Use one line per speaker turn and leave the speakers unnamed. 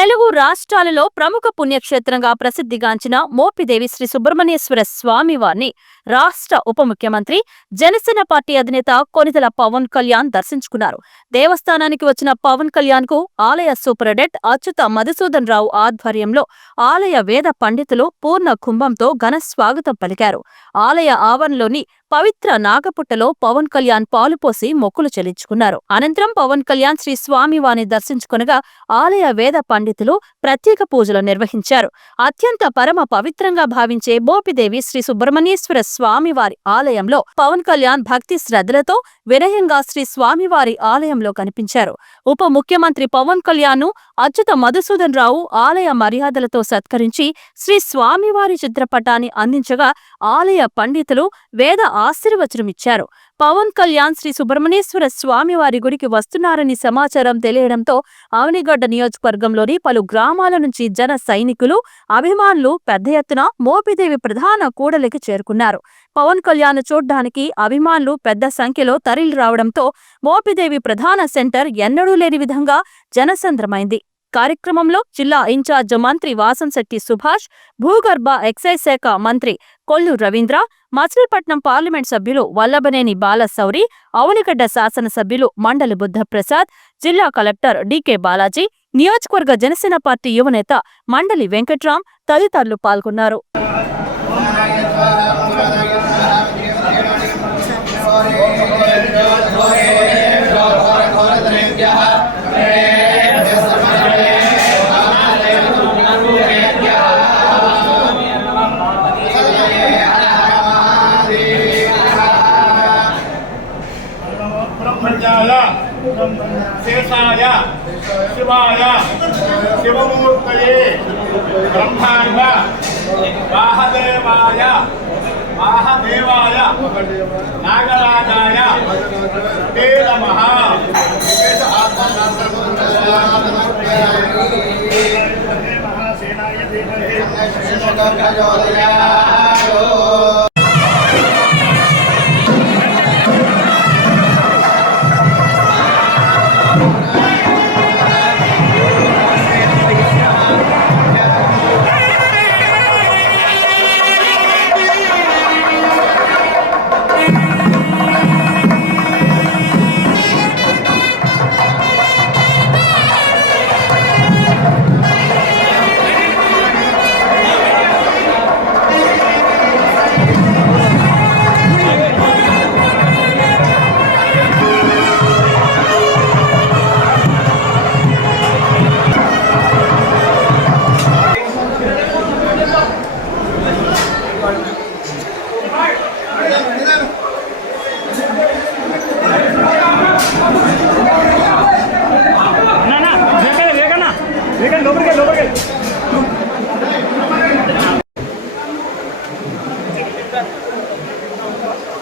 తెలుగు రాష్ట్రాలలో ప్రముఖ పుణ్యక్షేత్రంగా ప్రసిద్ధిగాంచిన మోపిదేవి శ్రీ సుబ్రహ్మణ్యేశ్వర స్వామి వారిని రాష్ట్ర ఉప ముఖ్యమంత్రి జనసేన పార్టీ అధినేత కొనిదెల పవన్ కళ్యాణ్ దర్శించుకున్నారు. దేవస్థానానికి వచ్చిన పవన్ కళ్యాణ్కు ఆలయ సూపరింటెండెంట్ అచ్యుత మధుసూదన్ రావు ఆధ్వర్యంలో ఆలయ వేద పండితులు పూర్ణ కుంభంతో ఘన స్వాగతం పలికారు. ఆలయ ఆవరణలోని పవిత్ర నాగపుట్టలో పవన్ కళ్యాణ్ పాలుపోసి మొక్కులు చెల్లించుకున్నారు. అనంతరం పవన్ కళ్యాణ్ శ్రీ స్వామివారిని దర్శించుకునగా ఆలయ వేద పండితులు ప్రత్యేక పూజలు నిర్వహించారు. అత్యంత పరమ పవిత్రంగా భావించే బోపిదేవి శ్రీ సుబ్రహ్మణ్యేశ్వర స్వామివారి ఆలయంలో పవన్ కళ్యాణ్ భక్తి శ్రద్ధలతో వినయంగా శ్రీ స్వామివారి ఆలయంలో కనిపించారు. ఉప ముఖ్యమంత్రి పవన్ కళ్యాణ్ అచ్యుత మధుసూదన్ రావు ఆలయ మర్యాదలతో సత్కరించి శ్రీ స్వామివారి చిత్రపటాన్ని అందించగా ఆలయ పండితులు వేద ఆశీర్వచనమిచ్చారు. పవన్ కళ్యాణ్ శ్రీ సుబ్రహ్మణ్యేశ్వర స్వామివారి గుడికి వస్తున్నారని సమాచారం తెలియడంతో అవనిగడ్డ నియోజకవర్గంలోని పలు గ్రామాల నుంచి జన సైనికులు అభిమానులు పెద్ద ఎత్తున మోపిదేవి ప్రధాన కూడలికి చేరుకున్నారు. పవన్ కళ్యాణ్ చూడ్డానికి అభిమానులు పెద్ద సంఖ్యలో తరలి రావడంతో మోపిదేవి ప్రధాన సెంటర్ ఎన్నడూ లేని విధంగా జనసంద్రమైంది. కార్యక్రమంలో జిల్లా ఇన్ఛార్జ్ మంత్రి వాసంశెట్టి సుభాష్ భూగర్భ ఎక్సైజ్ శాఖ మంత్రి కొల్లు రవీంద్ర మచిలీపట్నం పార్లమెంట్ సభ్యులు వల్లభనేని బాలశౌరి అవునిగడ్డ శాసనసభ్యులు మండలి బుద్ధప్రసాద్ జిల్లా కలెక్టర్ డికే బాలాజీ నియోజకవర్గ జనసేన పార్టీ యువనేత మండలి వెంకట్రామ్ తదితరులు పాల్గొన్నారు.
தேசாய சிவாய சிவமூர்த்தயே பிரம்மாண்ட வாகதேவாய வாகதேவாய நாகராஜாய தே நமஹா விசேஷ ஆத்மா
மகாசேனாய தேவரே